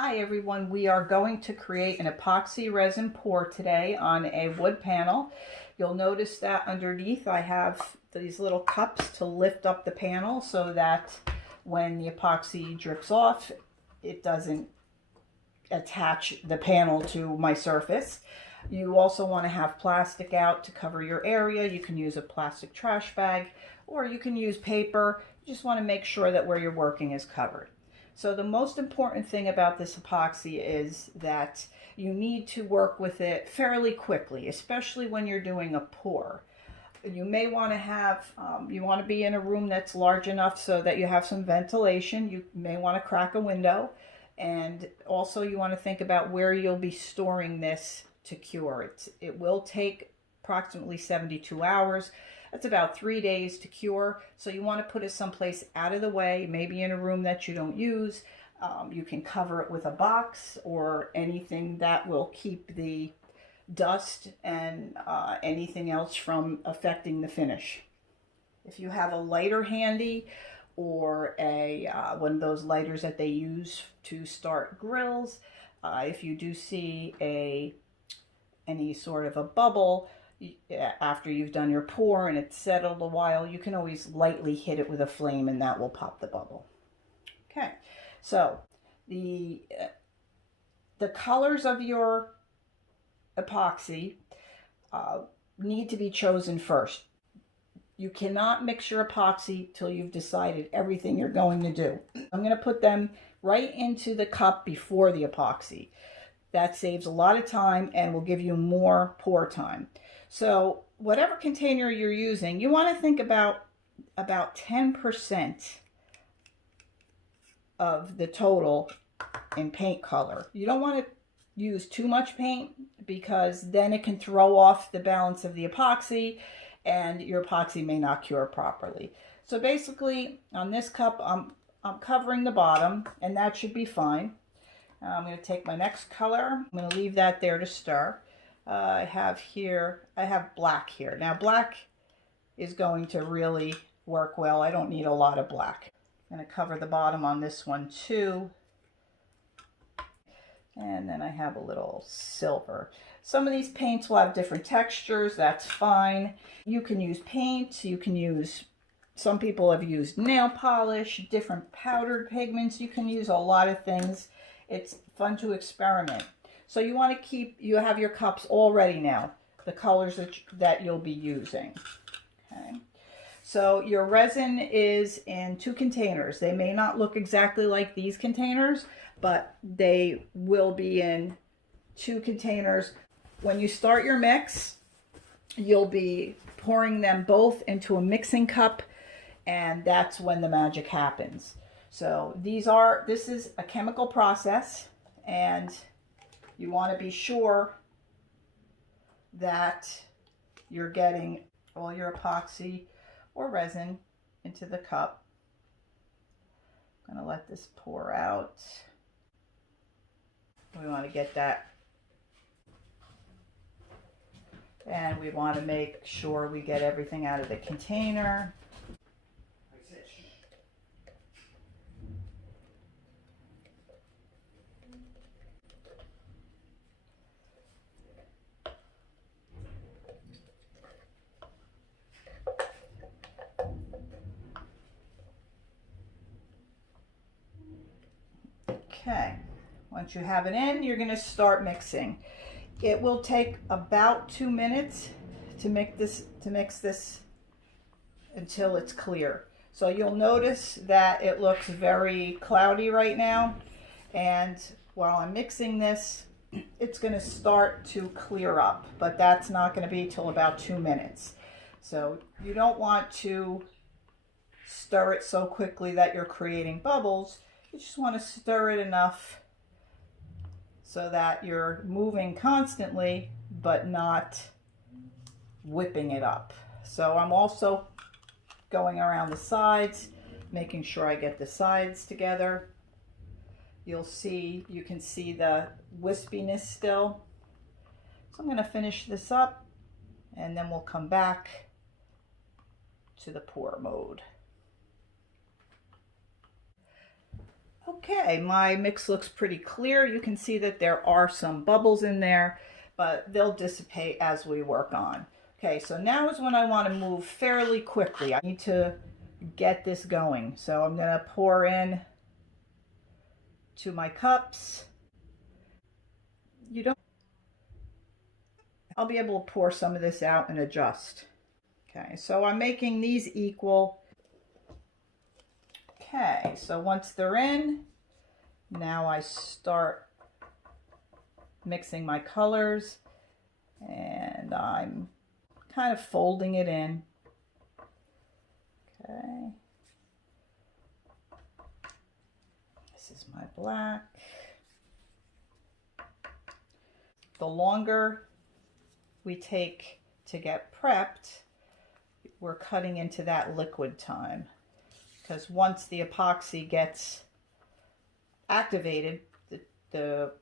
Hi everyone, we are going to create an epoxy resin pour today on a wood panel. You'll notice that underneath I have these little cups to lift up the panel so that when the epoxy drips off, it doesn't attach the panel to my surface. You also want to have plastic out to cover your area. You can use a plastic trash bag or you can use paper. You just want to make sure that where you're working is covered. So the most important thing about this epoxy is that you need to work with it fairly quickly, especially when you're doing a pour. You may want to have, you want to be in a room that's large enough so that you have some ventilation. You may want to crack a window. And also you want to think about where you'll be storing this to cure. It will take approximately 72 hours. That's about 3 days to cure. So you want to put it someplace out of the way, maybe in a room that you don't use. You can cover it with a box or anything that will keep the dust and anything else from affecting the finish. If you have a lighter handy or one of those lighters that they use to start grills, if you do see any sort of a bubble, after you've done your pour and it's settled a while, you can always lightly hit it with a flame and that will pop the bubble. Okay, so the colors of your epoxy need to be chosen first. You cannot mix your epoxy till you've decided everything you're going to do. I'm going to put them right into the cup before the epoxy. That saves a lot of time and will give you more pour time. So whatever container you're using, you want to think about 10% of the total in paint color. You don't want to use too much paint because then it can throw off the balance of the epoxy and your epoxy may not cure properly. So basically on this cup, I'm covering the bottom and that should be fine. I'm going to take my next color. I'm going to leave that there to stir. I have black here. Now black is going to really work well. I don't need a lot of black. I'm going to cover the bottom on this one too. And then I have a little silver. Some of these paints will have different textures. That's fine. You can use paint. You can use, some people have used nail polish, different powdered pigments. You can use a lot of things. It's fun to experiment. So you want to you have your cups all ready now, the colors that you'll be using. Okay. So your resin is in 2 containers. They may not look exactly like these containers, but they will be in 2 containers. When you start your mix, you'll be pouring them both into a mixing cup, and that's when the magic happens. So this is a chemical process, and you want to be sure that you're getting all your epoxy or resin into the cup. I'm going to let this pour out. We want to get that, and we want to make sure we get everything out of the container. Okay, once you have it in, you're going to start mixing. It will take about 2 minutes to mix this until it's clear. So you'll notice that it looks very cloudy right now, and while I'm mixing this, it's going to start to clear up, but that's not going to be till about 2 minutes. So you don't want to stir it so quickly that you're creating bubbles. You just want to stir it enough so that you're moving constantly, but not whipping it up. So I'm also going around the sides, making sure I get the sides together. You can see the wispiness still. So I'm going to finish this up, and then we'll come back to the pour mode. Okay, my mix looks pretty clear. You can see that there are some bubbles in there, but they'll dissipate as we work on. Okay, so now is when I want to move fairly quickly. I need to get this going. So I'm going to pour in to my cups. I'll be able to pour some of this out and adjust. Okay, so I'm making these equal. Okay, so once they're in, now I start mixing my colors, and I'm kind of folding it in. Okay. This is my black. The longer we take to get prepped, we're cutting into that liquid time. Because once the epoxy gets activated, the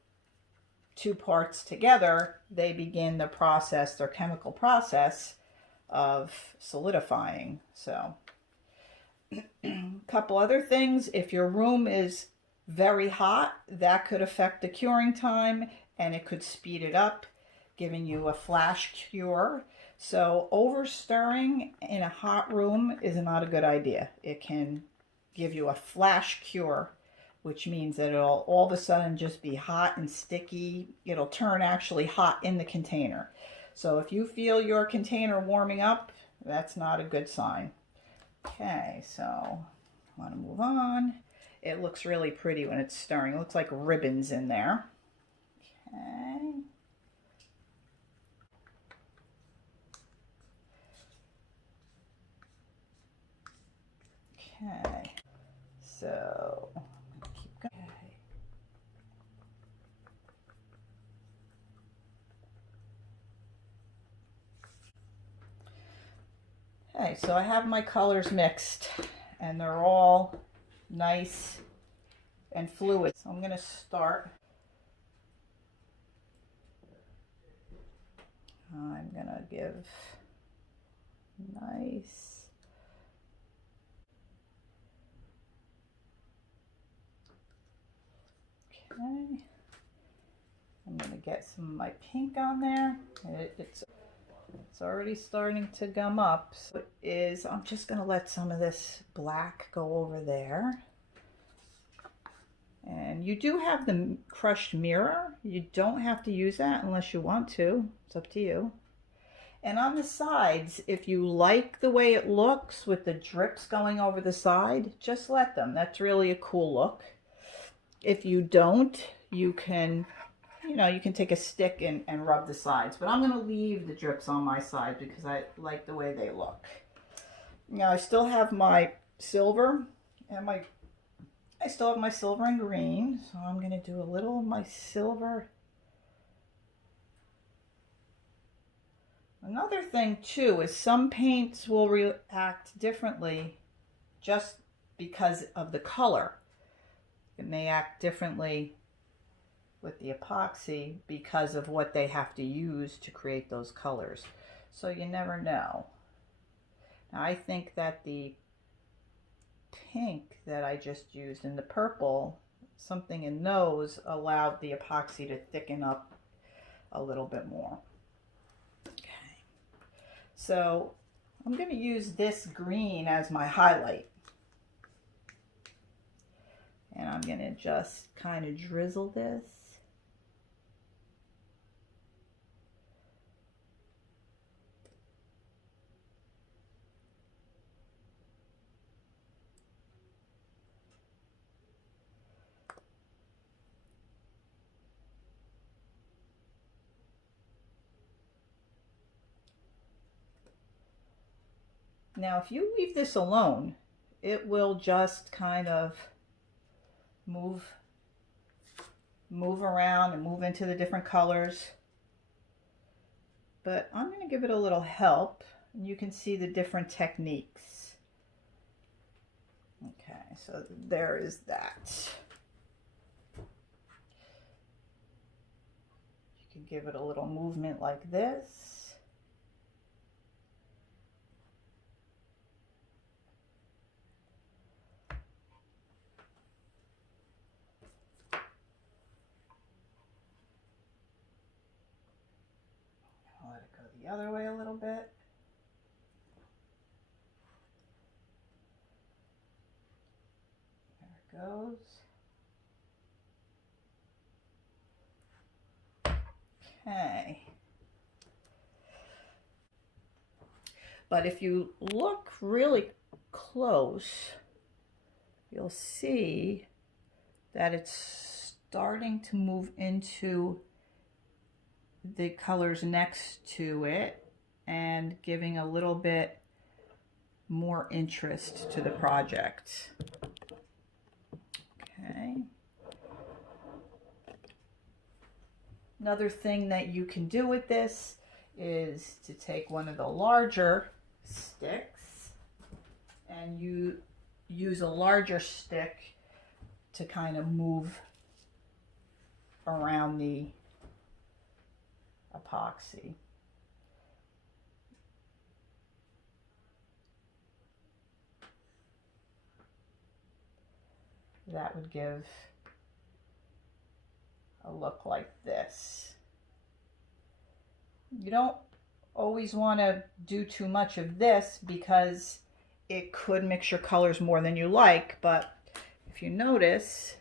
two parts together, they begin the process, their chemical process of solidifying. So a couple other things. If your room is very hot, that could affect the curing time, and it could speed it up, giving you a flash cure. So over stirring in a hot room is not a good idea. It can give you a flash cure, which means that it'll all of a sudden just be hot and sticky. It'll turn actually hot in the container. So if you feel your container warming up, that's not a good sign. Okay, so I want to move on. It looks really pretty when it's stirring. It looks like ribbons in there. Okay. Okay, so keep going. Okay, so I have my colors mixed, and they're all nice and fluid. So I'm going to start. I'm going to give nice. Okay. I'm going to get some of my pink on there. It's already starting to gum up. So I'm just going to let some of this black go over there. And you do have the crushed mirror. You don't have to use that unless you want to. It's up to you. And on the sides, if you like the way it looks with the drips going over the side, just let them. That's really a cool look. If you don't, you can take a stick and rub the sides. But I'm going to leave the drips on my side because I like the way they look. Now I still have my silver and I still have my silver and green. So I'm going to do a little of my silver. Another thing too is some paints will react differently just because of the color. It may act differently with the epoxy because of what they have to use to create those colors. So you never know. Now I think that the pink that I just used and the purple, something in those allowed the epoxy to thicken up a little bit more. Okay. So I'm going to use this green as my highlight. And I'm going to just kind of drizzle this. Now, if you leave this alone, it will just kind of move around and move into the different colors. But I'm going to give it a little help, and you can see the different techniques. Okay, so there is that. You can give it a little movement like this. bit. There it goes. Okay. But if you look really close, you'll see that it's starting to move into the colors next to it and giving a little bit more interest to the project. Okay. Another thing that you can do with this is to take one of the larger sticks, and you use a larger stick to kind of move around the epoxy. That would give a look like this. You don't always want to do too much of this because it could mix your colors more than you like, but if you notice,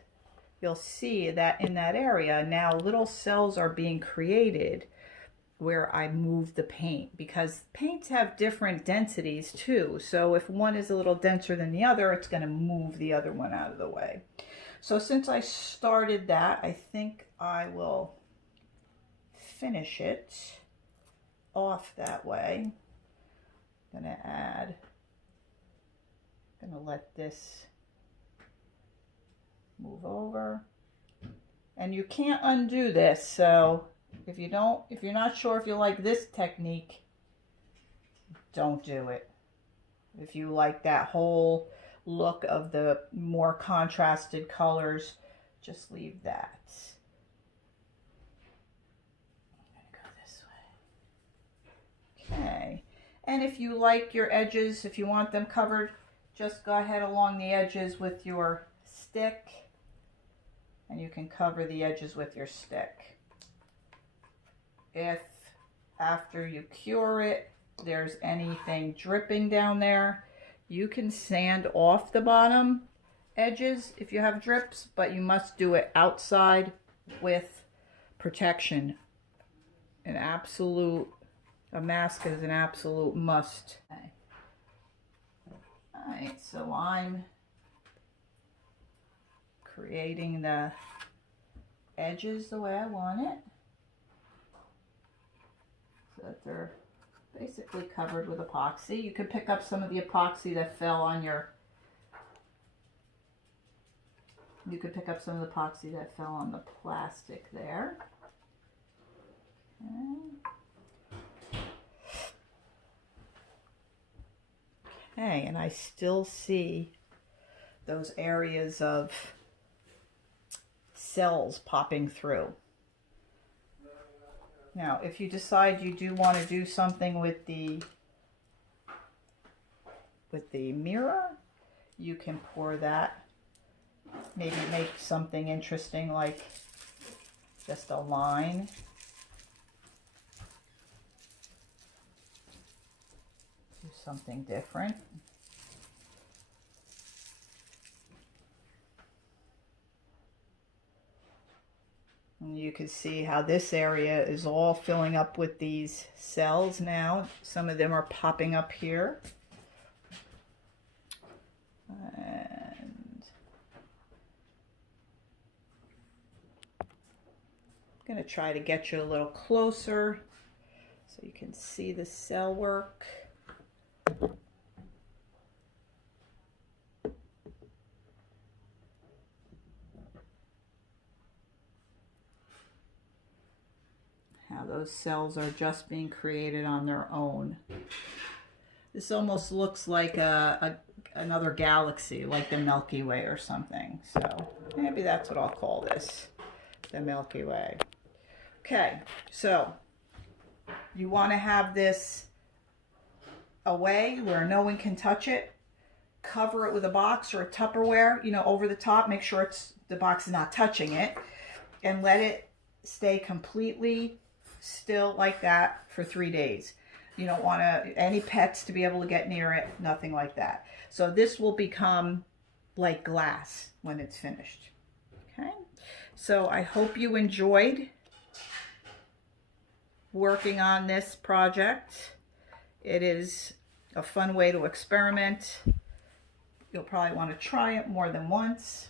you'll see that in that area now little cells are being created where I move the paint, because paints have different densities too. So if one is a little denser than the other, it's going to move the other one out of the way. So since I started that, I think I will finish it off that way. I'm going to let this move over. And you can't undo this, so if you're not sure if you like this technique, don't do it. If you like that whole look of the more contrasted colors, just leave that. I'm gonna go this way. Okay, and if you like your edges, if you want them covered, just go ahead along the edges with your stick, and you can cover the edges with your stick. If after you cure it, there's anything dripping down there, you can sand off the bottom edges if you have drips, but you must do it outside with protection. A mask is an absolute must. Okay. All right, so I'm creating the edges the way I want it, so that they're basically covered with epoxy. You could pick up some of the epoxy that fell on your, the plastic there. Okay, and I still see those areas of cells popping through. Now, if you decide you do want to do something with the mirror, you can pour that. Maybe make something interesting like just a line. Do something different. And you can see how this area is all filling up with these cells now. Some of them are popping up here. And I'm going to try to get you a little closer so you can see the cell work. How those cells are just being created on their own. This almost looks like another galaxy, like the Milky Way or something. So maybe that's what I'll call this, the Milky Way. Okay, so you want to have this away where no one can touch it. Cover it with a box or a Tupperware, over the top. Make sure the box is not touching it, and let it stay completely still like that for 3 days. You don't want any pets to be able to get near it, nothing like that. So this will become like glass when it's finished. Okay, so I hope you enjoyed working on this project. It is a fun way to experiment. You'll probably want to try it more than once.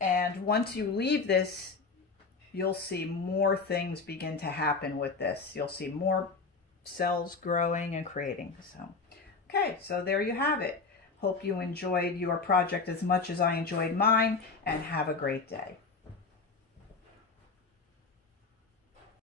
And once you leave this, you'll see more things begin to happen with this. You'll see more cells growing and creating. So, okay, so there you have it. Hope you enjoyed your project as much as I enjoyed mine, and have a great day.